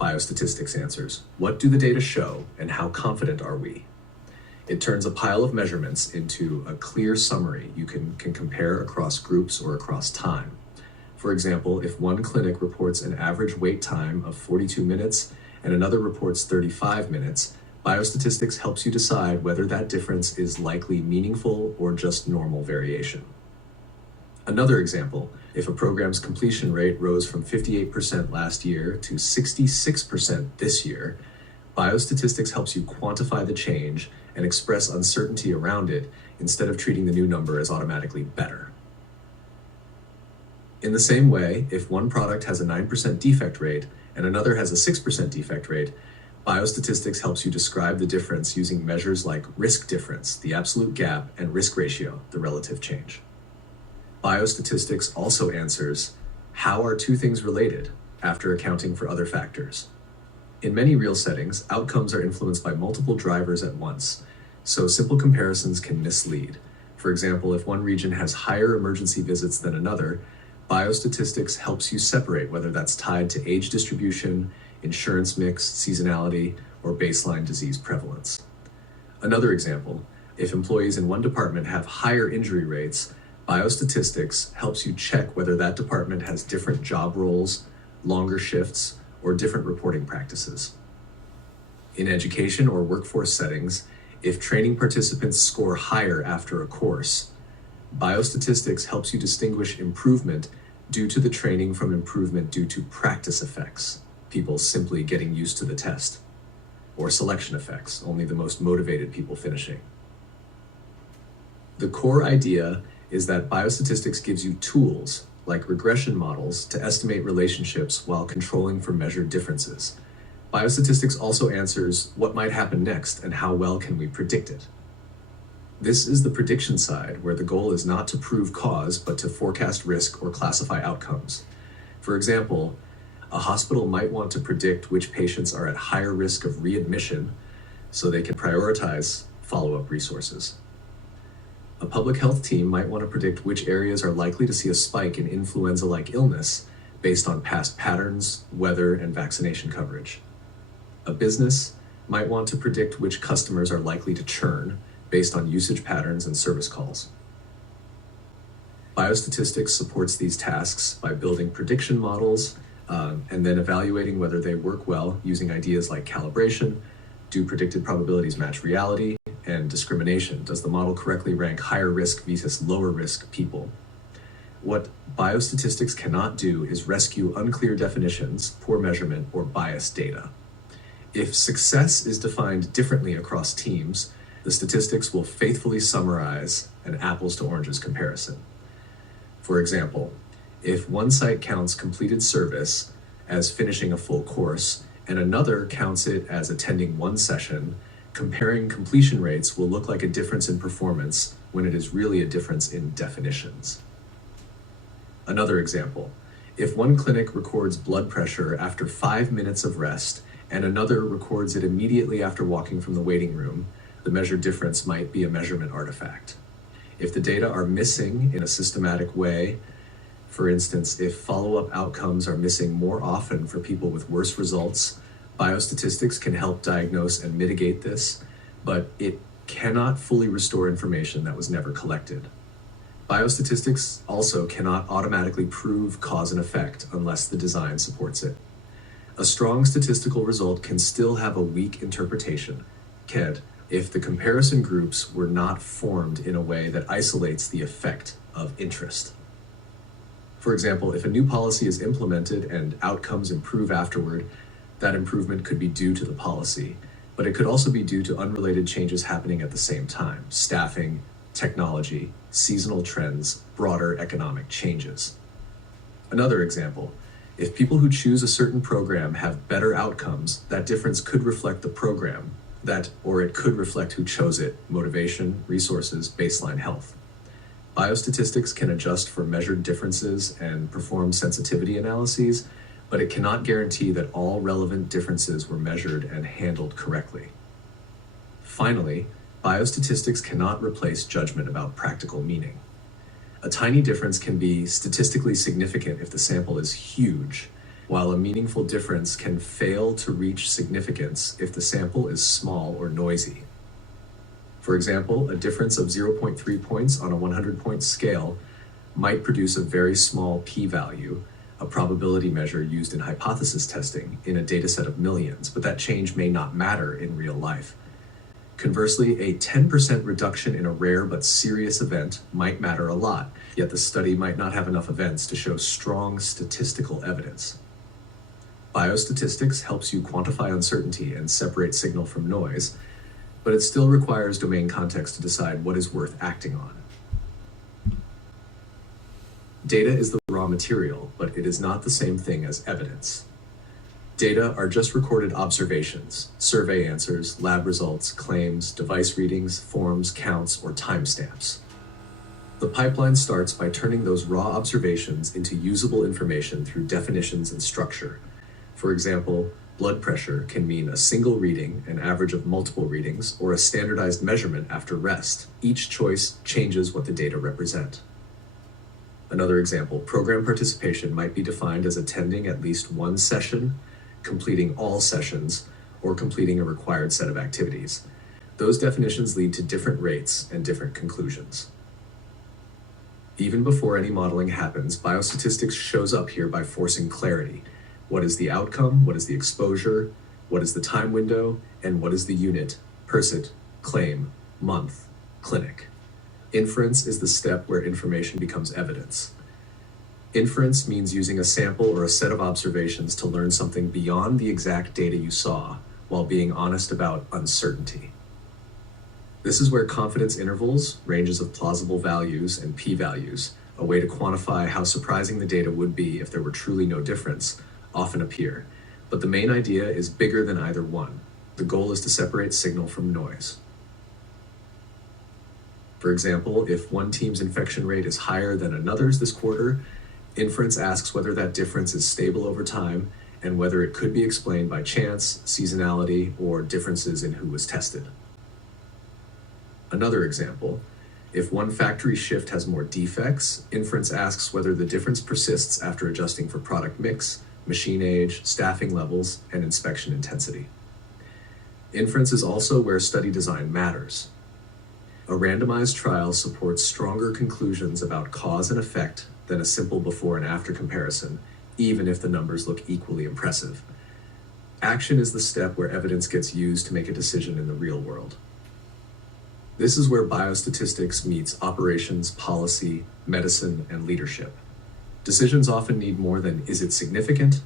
Biostatistics answers, what do the data show and how confident are we? It turns a pile of measurements into a clear summary you can compare across groups or across time. For example, if one clinic reports an average wait time of 42 minutes and another reports 35 minutes, Biostatistics helps you decide whether that difference is likely meaningful or just normal variation. Another example, if a program's completion rate rose from 58% last year to 66% this year, Biostatistics helps you quantify the change and express uncertainty around it instead of treating the new number as automatically better. In the same way, if one product has a 9% defect rate and another has a 6% defect rate, Biostatistics helps you describe the difference using measures like risk difference, the absolute gap, and risk ratio, the relative change. Biostatistics also answers, how are two things related, after accounting for other factors? In many real settings, outcomes are influenced by multiple drivers at once, so simple comparisons can mislead. For example, if one region has higher emergency visits than another, Biostatistics helps you separate whether that's tied to age distribution, insurance mix, seasonality, or baseline disease prevalence. Another example, if employees in one department have higher injury rates, Biostatistics helps you check whether that department has different job roles, longer shifts, or different reporting practices. In education or workforce settings, if training participants score higher after a course, Biostatistics helps you distinguish improvement due to the training from improvement due to practice effects, people simply getting used to the test, or selection effects, only the most motivated people finishing. The core idea is that biostatistics gives you tools, like regression models, to estimate relationships while controlling for measured differences. Biostatistics also answers what might happen next and how well can we predict it. This is the prediction side, where the goal is not to prove cause, but to forecast risk or classify outcomes. For example, a hospital might want to predict which patients are at higher risk of readmission so they can prioritize follow-up resources. A public health team might want to predict which areas are likely to see a spike in influenza-like illness based on past patterns, weather, and vaccination coverage. A business might want to predict which customers are likely to churn based on usage patterns and service calls. Biostatistics supports these tasks by building prediction models and then evaluating whether they work well using ideas like calibration, do predicted probabilities match reality, and discrimination. Does the model correctly rank higher risk versus lower risk people? What biostatistics cannot do is rescue unclear definitions, poor measurement, or biased data. If success is defined differently across teams, the statistics will faithfully summarize an apples to oranges comparison. For example, if one site counts completed service as finishing a full course and another counts it as attending one session, comparing completion rates will look like a difference in performance when it is really a difference in definitions. Another example, if one clinic records blood pressure after 5 minutes of rest and another records it immediately after walking from the waiting room, the measured difference might be a measurement artifact. If the data are missing in a systematic way, for instance, if follow-up outcomes are missing more often for people with worse results, biostatistics can help diagnose and mitigate this, but it cannot fully restore information that was never collected. Biostatistics also cannot automatically prove cause and effect unless the design supports it. A strong statistical result can still have a weak interpretation, KED, if the comparison groups were not formed in a way that isolates the effect of interest. For example, if a new policy is implemented and outcomes improve afterward, that improvement could be due to the policy, but it could also be due to unrelated changes happening at the same time: staffing, technology, seasonal trends, broader economic changes. Another example, if people who choose a certain program have better outcomes, that difference could reflect the program, or it could reflect who chose it: motivation, resources, baseline health. Biostatistics can adjust for measured differences and perform sensitivity analyses, but it cannot guarantee that all relevant differences were measured and handled correctly. Finally, biostatistics cannot replace judgment about practical meaning. A tiny difference can be statistically significant if the sample is huge, while a meaningful difference can fail to reach significance if the sample is small or noisy. For example, a difference of 0.3 points on a 100-point scale might produce a very small p-value, a probability measure used in hypothesis testing, in a dataset of millions, but that change may not matter in real life. Conversely, a 10% reduction in a rare but serious event might matter a lot, yet the study might not have enough events to show strong statistical evidence. Biostatistics helps you quantify uncertainty and separate signal from noise, but it still requires domain context to decide what is worth acting on. Data is the raw material, but it is not the same thing as evidence. Data are just recorded observations, survey answers, lab results, claims, device readings, forms, counts, or timestamps. The pipeline starts by turning those raw observations into usable information through definitions and structure. For example, blood pressure can mean a single reading, an average of multiple readings, or a standardized measurement after rest. Each choice changes what the data represent. Another example, program participation might be defined as attending at least one session, completing all sessions, or completing a required set of activities. Those definitions lead to different rates and different conclusions. Even before any modeling happens, biostatistics shows up here by forcing clarity. What is the outcome? What is the exposure? What is the time window? And what is the unit, percent, claim, month, clinic? Inference is the step where information becomes evidence. Inference means using a sample or a set of observations to learn something beyond the exact data you saw, while being honest about uncertainty. This is where confidence intervals, ranges of plausible values, and p-values, a way to quantify how surprising the data would be if there were truly no difference, often appear. But the main idea is bigger than either one. The goal is to separate signal from noise. For example, if one team's infection rate is higher than another's this quarter, inference asks whether that difference is stable over time and whether it could be explained by chance, seasonality, or differences in who was tested. Another example, if one factory shift has more defects, inference asks whether the difference persists after adjusting for product mix, machine age, staffing levels, and inspection intensity. Inference is also where study design matters. A randomized trial supports stronger conclusions about cause and effect than a simple before and after comparison, even if the numbers look equally impressive. Action is the step where evidence gets used to make a decision in the real world. This is where biostatistics meets operations, policy, medicine, and leadership. Decisions often need more than is it significant?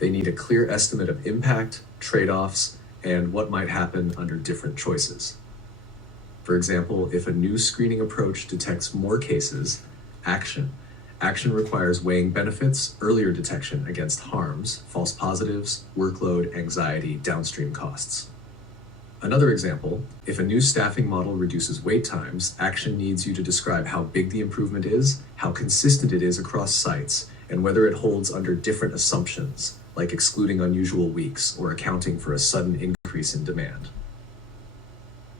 They need a clear estimate of impact, trade-offs, and what might happen under different choices. For example, if a new screening approach detects more cases, action requires weighing benefits, earlier detection against harms, false positives, workload, anxiety, downstream costs. Another example, if a new staffing model reduces wait times, action needs you to describe how big the improvement is, how consistent it is across sites, and whether it holds under different assumptions, like excluding unusual weeks or accounting for a sudden increase in demand.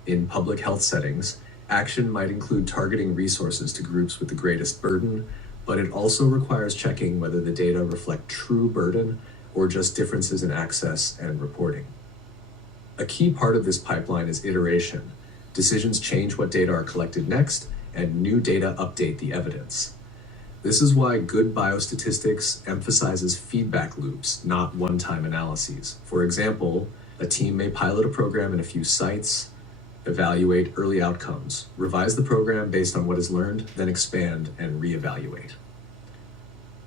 In public health settings, action might include targeting resources to groups with the greatest burden, but it also requires checking whether the data reflect true burden or just differences in access and reporting. A key part of this pipeline is iteration. Decisions change what data are collected next, and new data update the evidence. This is why good biostatistics emphasizes feedback loops, not one-time analyses. For example, a team may pilot a program in a few sites, evaluate early outcomes, revise the program based on what is learned, then expand and reevaluate.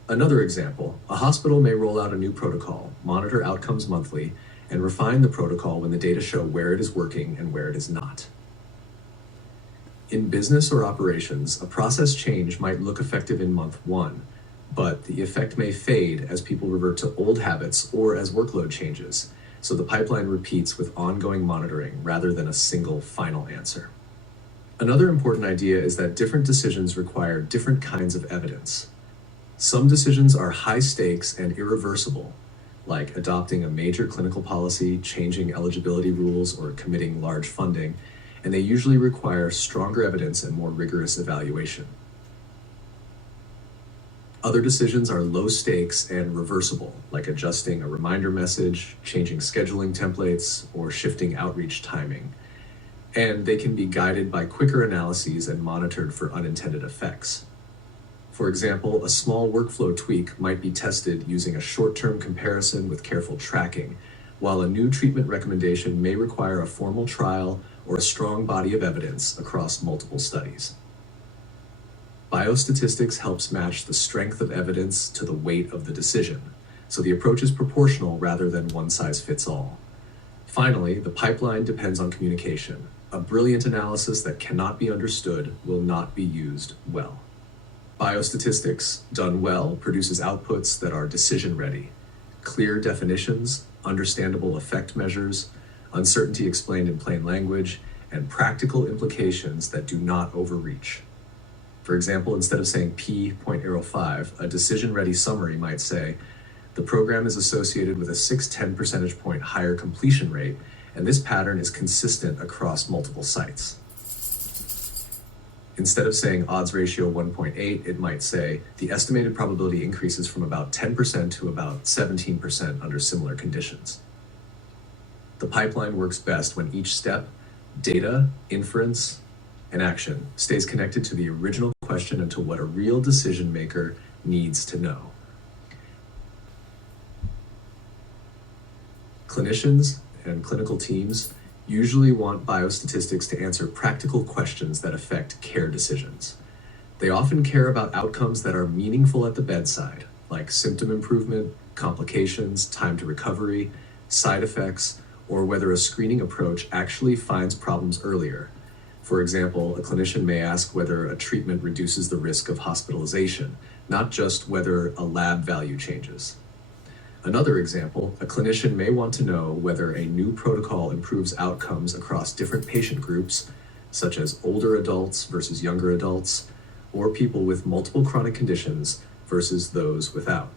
Another example, a hospital may roll out a new protocol, monitor outcomes monthly, and refine the protocol when the data show where it is working and where it is not. In business or operations, a process change might look effective in month 1, but the effect may fade as people revert to old habits or as workload changes, so the pipeline repeats with ongoing monitoring rather than a single final answer. Another important idea is that different decisions require different kinds of evidence. Some decisions are high stakes and irreversible, like adopting a major clinical policy, changing eligibility rules, or committing large funding, and they usually require stronger evidence and more rigorous evaluation. Other decisions are low stakes and reversible, like adjusting a reminder message, changing scheduling templates, or shifting outreach timing. And they can be guided by quicker analyses and monitored for unintended effects. For example, a small workflow tweak might be tested using a short-term comparison with careful tracking, while a new treatment recommendation may require a formal trial or a strong body of evidence across multiple studies. Biostatistics helps match the strength of evidence to the weight of the decision, so the approach is proportional rather than one size fits all. Finally, the pipeline depends on communication. A brilliant analysis that cannot be understood will not be used well. Biostatistics, done well, produces outputs that are decision-ready. Clear definitions, understandable effect measures, uncertainty explained in plain language, and practical implications that do not overreach. For example, instead of saying P.05, a decision-ready summary might say, the program is associated with a 6-10 percentage point higher completion rate, and this pattern is consistent across multiple sites. Instead of saying odds ratio 1.8, it might say the estimated probability increases from about 10% to about 17% under similar conditions. The pipeline works best when each step, data, inference, and action stays connected to the original question and to what a real decision maker needs to know. Clinicians and clinical teams usually want biostatistics to answer practical questions that affect care decisions. They often care about outcomes that are meaningful at the bedside, like symptom improvement, complications, time to recovery, side effects, or whether a screening approach actually finds problems earlier. For example, a clinician may ask whether a treatment reduces the risk of hospitalization, not just whether a lab value changes. Another example, a clinician may want to know whether a new protocol improves outcomes across different patient groups, such as older adults versus younger adults, or people with multiple chronic conditions versus those without.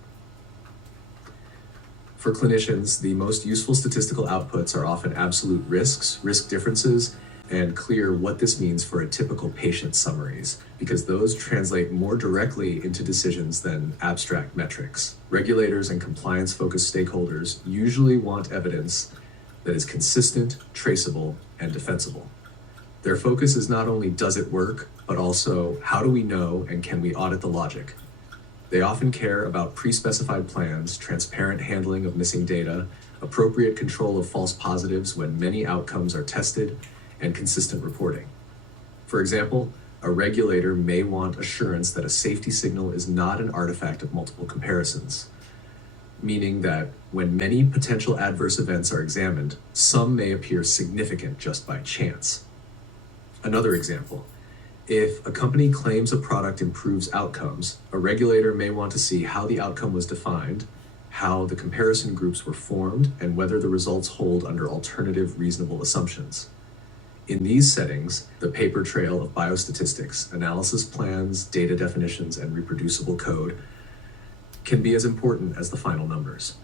For clinicians, the most useful statistical outputs are often absolute risks, risk differences, and clear what this means for a typical patient summaries, because those translate more directly into decisions than abstract metrics. Regulators and compliance-focused stakeholders usually want evidence that is consistent, traceable, and defensible. Their focus is not only does it work, but also how do we know and can we audit the logic? They often care about pre-specified plans, transparent handling of missing data, appropriate control of false positives when many outcomes are tested, and consistent reporting. For example, a regulator may want assurance that a safety signal is not an artifact of multiple comparisons, meaning that when many potential adverse events are examined, some may appear significant just by chance. Another example, if a company claims a product improves outcomes, a regulator may want to see how the outcome was defined, how the comparison groups were formed, and whether the results hold under alternative reasonable assumptions. In these settings, the paper trail of biostatistics, analysis plans, data definitions, and reproducible code can be as important as the final numbers.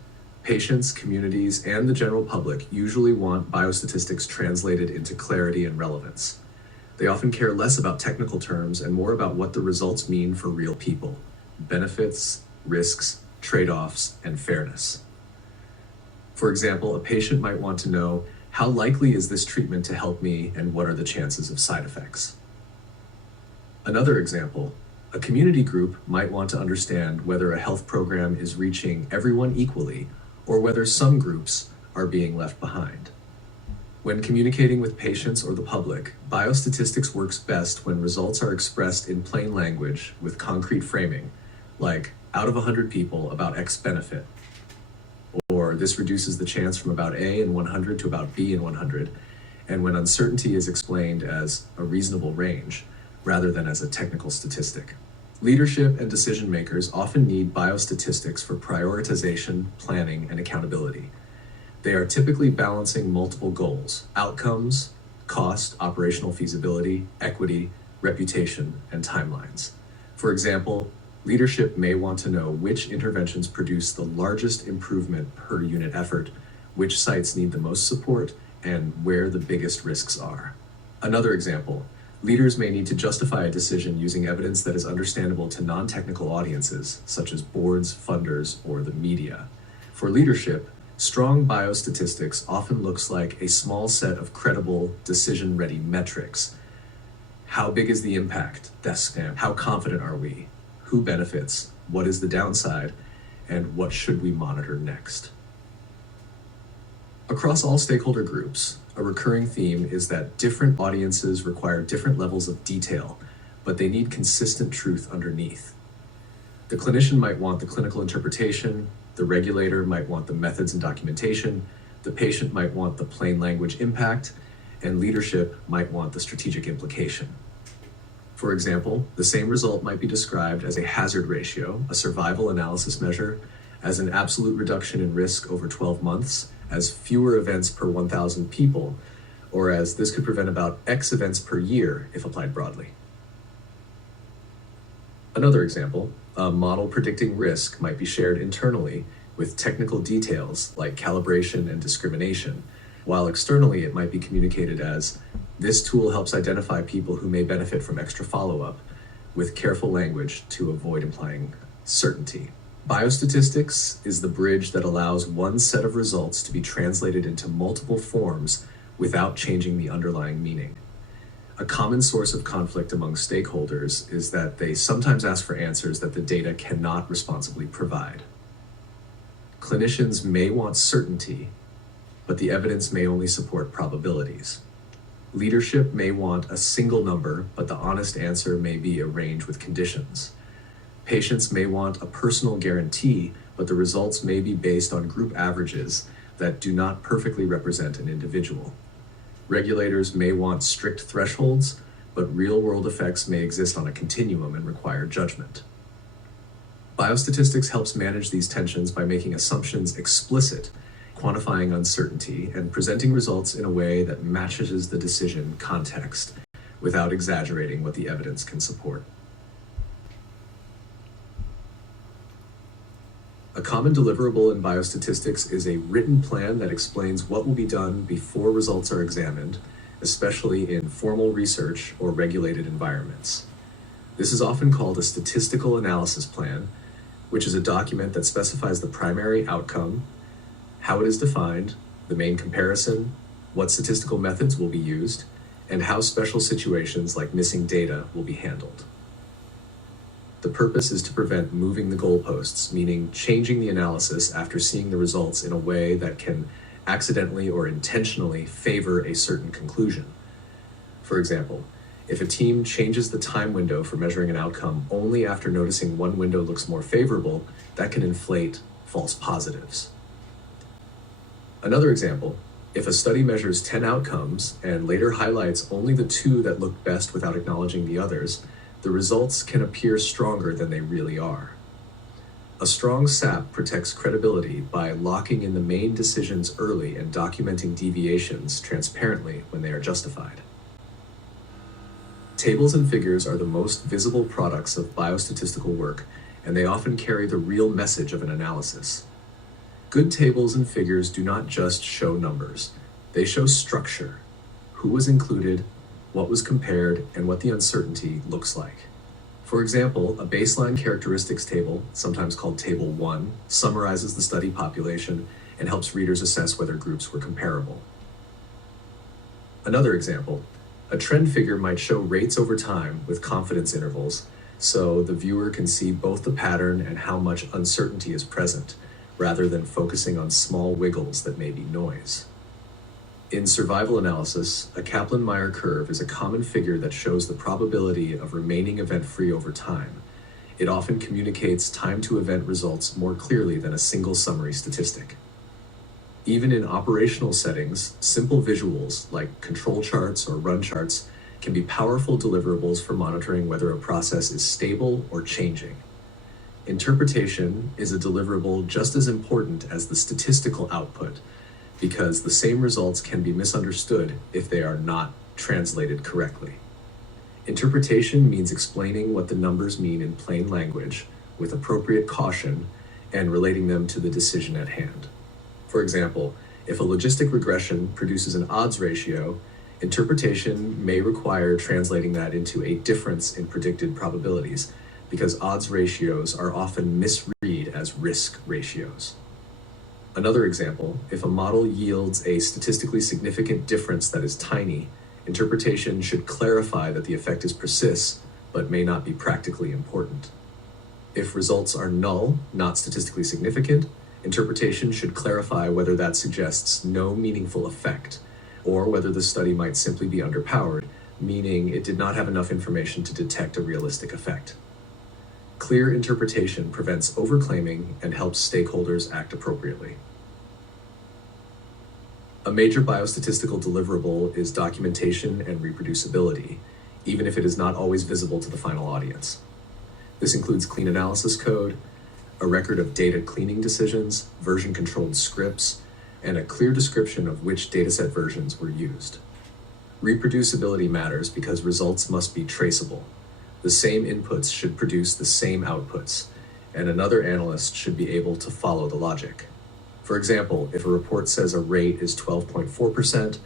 Patients, communities, and the general public usually want biostatistics translated into clarity and relevance. They often care less about technical terms and more about what the results mean for real people: benefits, risks, trade-offs, and fairness. For example, a patient might want to know, how likely is this treatment to help me, and what are the chances of side effects? Another example, a community group might want to understand whether a health program is reaching everyone equally, or whether some groups are being left behind. When communicating with patients or the public, biostatistics works best when results are expressed in plain language with concrete framing, like out of 100 people, about X benefit, or this reduces the chance from about A in 100 to about B in 100, and when uncertainty is explained as a reasonable range, rather than as a technical statistic. Leadership and decision makers often need biostatistics for prioritization, planning, and accountability. They are typically balancing multiple goals: outcomes, cost, operational feasibility, equity, reputation, and timelines. For example, leadership may want to know which interventions produce the largest improvement per unit effort, which sites need the most support, and where the biggest risks are. Another example, Leaders may need to justify a decision using evidence that is understandable to non-technical audiences, such as boards, funders, or the media. For leadership, strong biostatistics often looks like a small set of credible, decision-ready metrics. How big is the impact? How confident are we? Who benefits? What is the downside? And what should we monitor next? Across all stakeholder groups, a recurring theme is that different audiences require different levels of detail, but they need consistent truth underneath. The clinician might want the clinical interpretation, the regulator might want the methods and documentation, the patient might want the plain language impact, and leadership might want the strategic implication. For example, the same result might be described as a hazard ratio, a survival analysis measure, as an absolute reduction in risk over 12 months, as fewer events per 1,000 people, or as this could prevent about X events per year if applied broadly. Another example, a model predicting risk might be shared internally with technical details like calibration and discrimination, while externally it might be communicated as, this tool helps identify people who may benefit from extra follow-up, with careful language to avoid implying certainty. Biostatistics is the bridge that allows one set of results to be translated into multiple forms without changing the underlying meaning. A common source of conflict among stakeholders is that they sometimes ask for answers that the data cannot responsibly provide. Clinicians may want certainty, but the evidence may only support probabilities. Leadership may want a single number, but the honest answer may be a range with conditions. Patients may want a personal guarantee, but the results may be based on group averages that do not perfectly represent an individual. Regulators may want strict thresholds, but real-world effects may exist on a continuum and require judgment. Biostatistics helps manage these tensions by making assumptions explicit, quantifying uncertainty, and presenting results in a way that matches the decision context without exaggerating what the evidence can support. A common deliverable in biostatistics is a written plan that explains what will be done before results are examined, especially in formal research or regulated environments. This is often called a statistical analysis plan, which is a document that specifies the primary outcome, how it is defined, the main comparison, what statistical methods will be used, and how special situations like missing data will be handled. The purpose is to prevent moving the goalposts, meaning changing the analysis after seeing the results in a way that can accidentally or intentionally favor a certain conclusion. For example, if a team changes the time window for measuring an outcome only after noticing one window looks more favorable, that can inflate false positives. Another example, if a study measures 10 outcomes and later highlights only the 2 that look best without acknowledging the others, the results can appear stronger than they really are. A strong SAP protects credibility by locking in the main decisions early and documenting deviations transparently when they are justified. Tables and figures are the most visible products of biostatistical work, and they often carry the real message of an analysis. Good tables and figures do not just show numbers, they show structure, who was included, what was compared, and what the uncertainty looks like. For example, a baseline characteristics table, sometimes called Table 1, summarizes the study population and helps readers assess whether groups were comparable. Another example, a trend figure might show rates over time with confidence intervals, so the viewer can see both the pattern and how much uncertainty is present, rather than focusing on small wiggles that may be noise. In survival analysis, a Kaplan-Meier curve is a common figure that shows the probability of remaining event-free over time. It often communicates time-to-event results more clearly than a single summary statistic. Even in operational settings, simple visuals like control charts or run charts can be powerful deliverables for monitoring whether a process is stable or changing. Interpretation is a deliverable just as important as the statistical output, because the same results can be misunderstood if they are not translated correctly. Interpretation means explaining what the numbers mean in plain language with appropriate caution and relating them to the decision at hand. For example, if a logistic regression produces an odds ratio, Interpretation may require translating that into a difference in predicted probabilities, because odds ratios are often misread as risk ratios. Another example, if a model yields a statistically significant difference that is tiny, interpretation should clarify that the effect is persists, but may not be practically important. If results are null, not statistically significant, interpretation should clarify whether that suggests no meaningful effect, or whether the study might simply be underpowered, meaning it did not have enough information to detect a realistic effect. Clear interpretation prevents overclaiming and helps stakeholders act appropriately. A major biostatistical deliverable is documentation and reproducibility, even if it is not always visible to the final audience. This includes clean analysis code, a record of data cleaning decisions, version-controlled scripts, and a clear description of which dataset versions were used. Reproducibility matters because results must be traceable. The same inputs should produce the same outputs, and another analyst should be able to follow the logic. For example, if a report says a rate is 12.4%,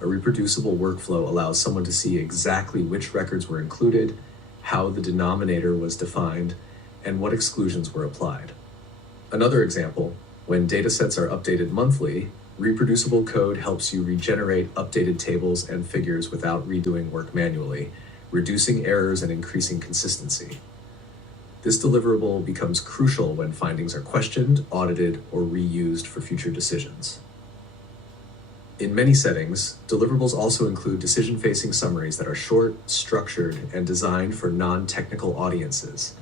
a reproducible workflow allows someone to see exactly which records were included, how the denominator was defined, and what exclusions were applied. Another example, when datasets are updated monthly, reproducible code helps you regenerate updated tables and figures without redoing work manually, reducing errors and increasing consistency. This deliverable becomes crucial when findings are questioned, audited, or reused for future decisions. In many settings, deliverables also include decision-facing summaries that are short, structured, and designed for non-technical audiences.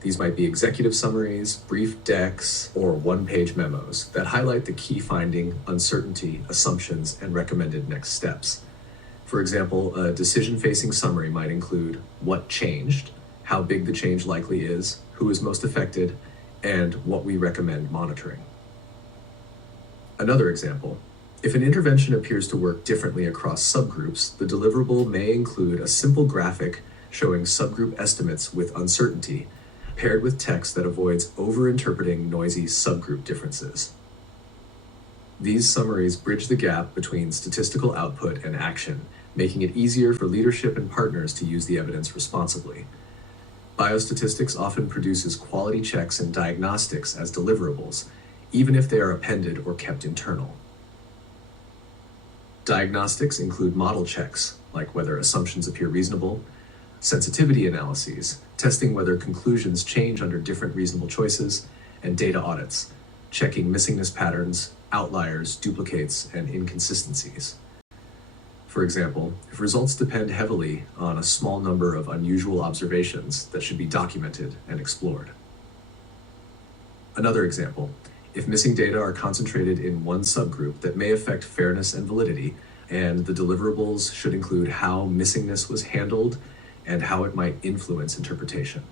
These might be executive summaries, brief decks, or one-page memos that highlight the key finding, uncertainty, assumptions, and recommended next steps. For example, a decision-facing summary might include what changed, how big the change likely is, who is most affected, and what we recommend monitoring. Another example, if an intervention appears to work differently across subgroups, the deliverable may include a simple graphic showing subgroup estimates with uncertainty, paired with text that avoids over-interpreting noisy subgroup differences. These summaries bridge the gap between statistical output and action, making it easier for leadership and partners to use the evidence responsibly. Biostatistics often produces quality checks and diagnostics as deliverables, even if they are appended or kept internal. Diagnostics include model checks, like whether assumptions appear reasonable, sensitivity analyses, testing whether conclusions change under different reasonable choices, and data audits, checking missingness patterns, outliers, duplicates, and inconsistencies. For example, if results depend heavily on a small number of unusual observations that should be documented and explored. Another example, if missing data are concentrated in one subgroup that may affect fairness and validity, and the deliverables should include how missingness was handled and how it might influence interpretation.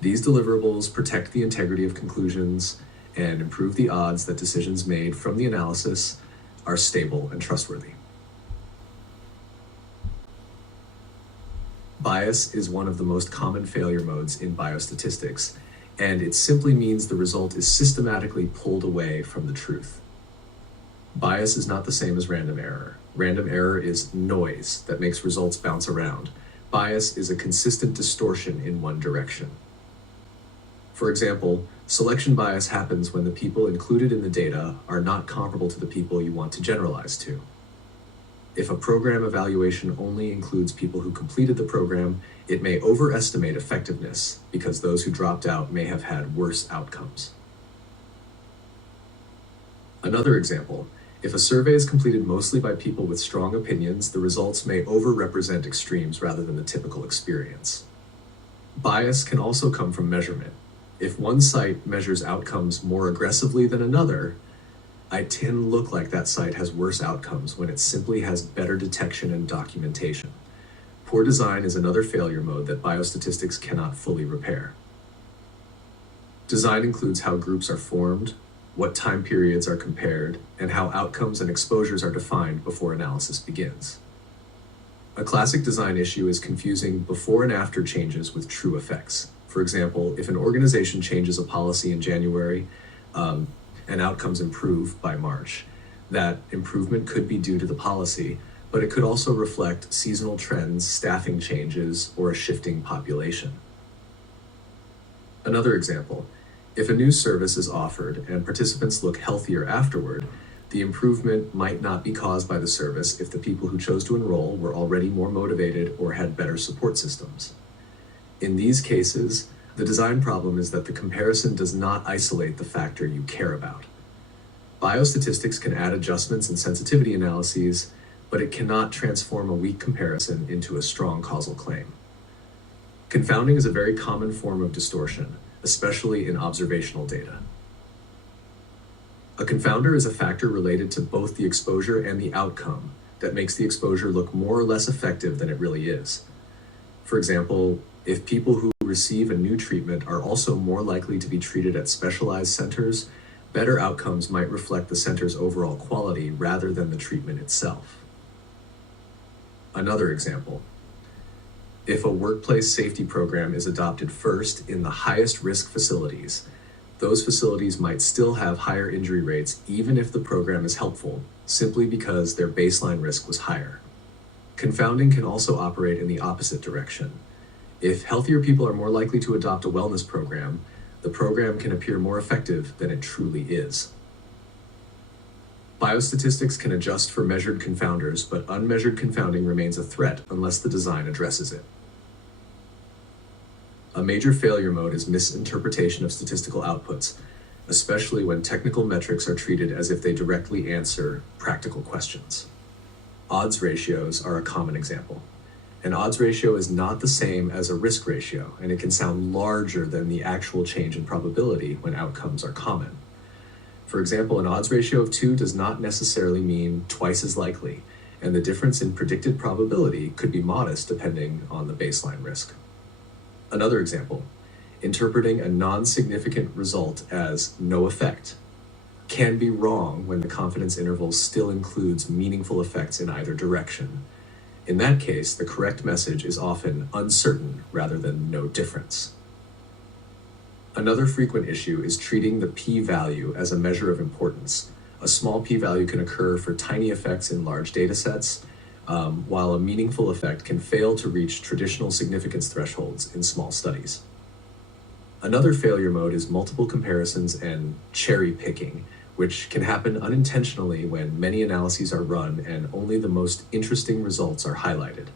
These deliverables protect the integrity of conclusions and improve the odds that decisions made from the analysis are stable and trustworthy. Bias is one of the most common failure modes in biostatistics, and it simply means the result is systematically pulled away from the truth. Bias is not the same as random error. Random error is noise that makes results bounce around. Bias is a consistent distortion in one direction. For example, selection bias happens when the people included in the data are not comparable to the people you want to generalize to. If a program evaluation only includes people who completed the program, it may overestimate effectiveness because those who dropped out may have had worse outcomes. Another example, if a survey is completed mostly by people with strong opinions, the results may overrepresent extremes rather than the typical experience. Bias can also come from measurement. If one site measures outcomes more aggressively than another, it tend to look like that site has worse outcomes when it simply has better detection and documentation. Poor design is another failure mode that biostatistics cannot fully repair. Design includes how groups are formed, what time periods are compared, and how outcomes and exposures are defined before analysis begins. A classic design issue is confusing before and after changes with true effects. For example, if an organization changes a policy in January, and outcomes improve by March, that improvement could be due to the policy, but it could also reflect seasonal trends, staffing changes, or a shifting population. Another example, if a new service is offered and participants look healthier afterward, the improvement might not be caused by the service if the people who chose to enroll were already more motivated or had better support systems. In these cases, the design problem is that the comparison does not isolate the factor you care about. Biostatistics can add adjustments and sensitivity analyses, but it cannot transform a weak comparison into a strong causal claim. Confounding is a very common form of distortion, especially in observational data. A confounder is a factor related to both the exposure and the outcome that makes the exposure look more or less effective than it really is. For example, if people who receive a new treatment are also more likely to be treated at specialized centers, better outcomes might reflect the center's overall quality rather than the treatment itself. Another example, if a workplace safety program is adopted first in the highest risk facilities, those facilities might still have higher injury rates even if the program is helpful, simply because their baseline risk was higher. Confounding can also operate in the opposite direction. If healthier people are more likely to adopt a wellness program, the program can appear more effective than it truly is. Biostatistics can adjust for measured confounders, but unmeasured confounding remains a threat unless the design addresses it. A major failure mode is misinterpretation of statistical outputs, especially when technical metrics are treated as if they directly answer practical questions. Odds ratios are a common example. An odds ratio is not the same as a risk ratio, and it can sound larger than the actual change in probability when outcomes are common. For example, an odds ratio of 2 does not necessarily mean twice as likely, and the difference in predicted probability could be modest depending on the baseline risk. Another example, interpreting a non-significant result as no effect can be wrong when the confidence interval still includes meaningful effects in either direction. In that case, the correct message is often uncertain rather than no difference. Another frequent issue is treating the p-value as a measure of importance. A small p-value can occur for tiny effects in large data sets, while a meaningful effect can fail to reach traditional significance thresholds in small studies. Another failure mode is multiple comparisons and cherry picking, which can happen unintentionally when many analyses are run and only the most interesting results are highlighted.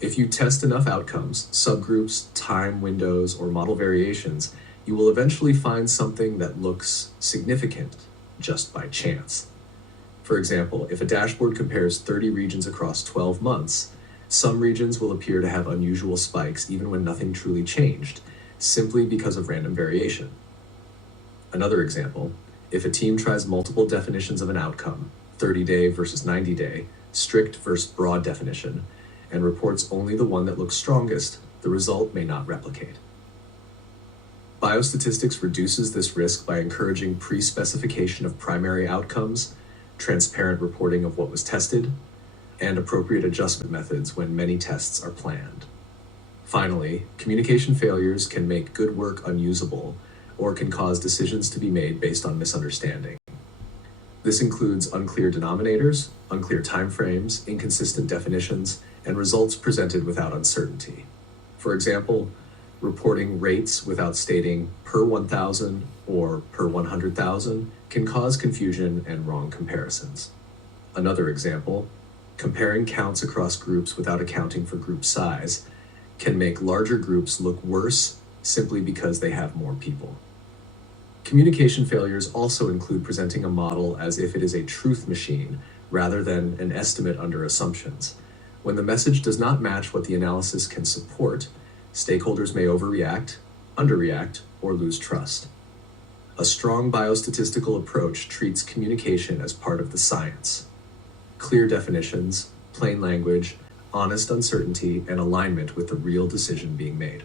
If you test enough outcomes, subgroups, time windows, or model variations, you will eventually find something that looks significant just by chance. For example, if a dashboard compares 30 regions across 12 months, some regions will appear to have unusual spikes even when nothing truly changed, simply because of random variation. Another example, if a team tries multiple definitions of an outcome, 30-day versus 90-day, strict versus broad definition, and reports only the one that looks strongest, the result may not replicate. Biostatistics reduces this risk by encouraging pre-specification of primary outcomes, transparent reporting of what was tested, and appropriate adjustment methods when many tests are planned. Finally, communication failures can make good work unusable or can cause decisions to be made based on misunderstanding. This includes unclear denominators, unclear timeframes, inconsistent definitions, and results presented without uncertainty. For example, reporting rates without stating per 1,000 or per 100,000 can cause confusion and wrong comparisons. Another example, comparing counts across groups without accounting for group size can make larger groups look worse simply because they have more people. Communication failures also include presenting a model as if it is a truth machine rather than an estimate under assumptions. When the message does not match what the analysis can support, stakeholders may overreact, underreact, or lose trust. A strong biostatistical approach treats communication as part of the science. Clear definitions, plain language, honest uncertainty, and alignment with the real decision being made.